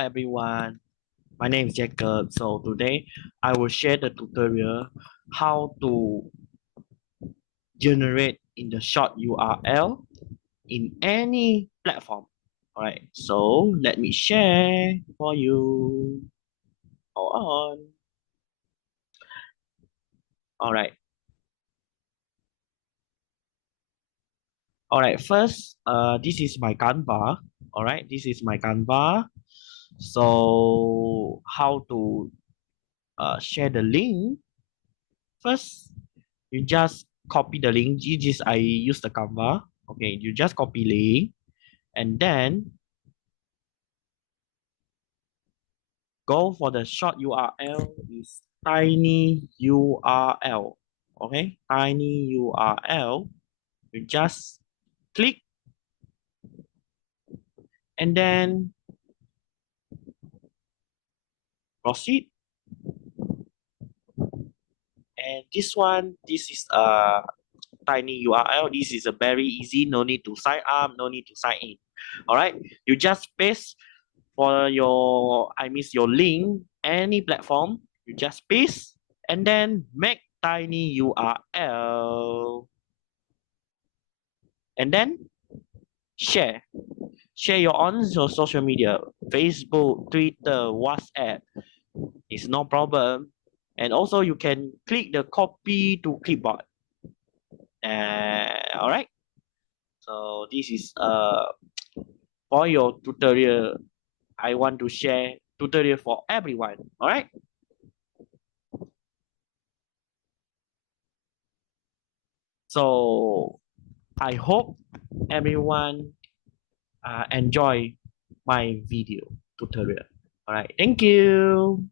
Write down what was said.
everyone, my name is Jacob. So today I will share the tutorial how to generate in the short URL in any platform. Alright, so let me share for you. Hold on. Alright. Alright, first this is my Canva. Alright, this is my Canva. So how to share the link? First, you just copy the link. I use the Canva. Okay, you just copy link and then go for the short URL is tiny URL. Okay, tiny URL. You just click and then proceed. And this is a tiny URL. This is a very easy. No need to sign up. No need to sign in. All right, you just paste for your your link any platform. You just paste and then make tiny URL and then share your on your social media, Facebook, Twitter, WhatsApp. It's no problem. And also you can click the copy to clipboard. All right, so this is for your tutorial. I want to share tutorial for everyone. All right, so I hope everyone enjoy my video tutorial. All right, thank you.